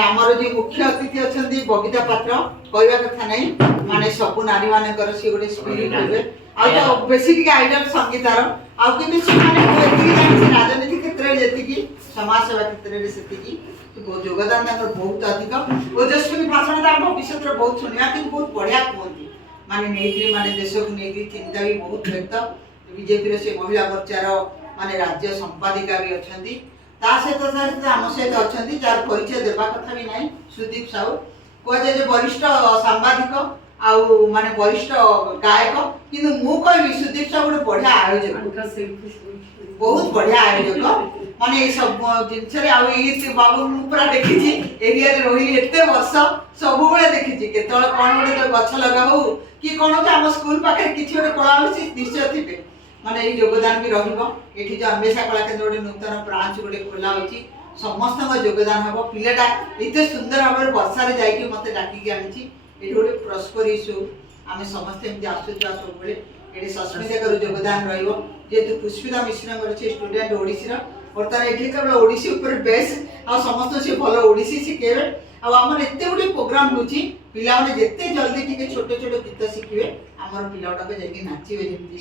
माने आमर जो मुख्य अतिथि अच्छा बबिता पात्र कहवा कथा नहीं माने सब नारी मानकर सी गोटे स्पिरिट हे आ बेसी आइडल संगीतार आउ कि राजनीति क्षेत्र में समाज सेवा क्षेत्र में से योगदान बहुत अधिक ओजस्वी भाषण भविष्य बहुत शुणा कि बहुत बढ़िया कहती माने नहीं माने देश को नहीं चिंता भी बहुत व्यक्त बीजेपी से महिला मोर्चार माने राज्य संपादिका भी अच्छा सहित आम सहित अच्छा जार परिचय देवा कथा भी ना सुदीप साहू कह जाए वरिष्ठ सांबादिक आउ माने वरिष्ठ गायक कि कहि सुदीप साहू गोटे बढ़िया आयोजक बहुत बढ़िया आयोजक माने सब जिन बाबू पूरा देखी एरिया रही एत वर्ष सब देखी केतल कौन गोटे गछ लगा हो कि कौन आम स्कूल पाखे किसी गोटे कला निश्चय थे माने योगदान भी रही जो अन्वेषा कला केन्द्र गोटे नूतन ब्रांच गोटे खोला होची समस्त योगदान हम पिलाटा एत सुंदर भाव में वर्षा जाकि मत डाकिकी आनी गोटे प्रस्पर इश्यू आम समस्त एमती आसुचा सब ये सस्मिता योगदान रहीतु पुष्पिता मिश्र स्टूडेंट ओडिसी बर्तमान ये केवल ओडिसी बेस आ समस्त से भल ओडिसी शिखेबे आमर एत गुटे प्रोग्राम होची पिला माने जेते जल्दी टिके छोटे छोटे गीत शिखिबे आमर पिलाटा को जाके नाचिबे जेमती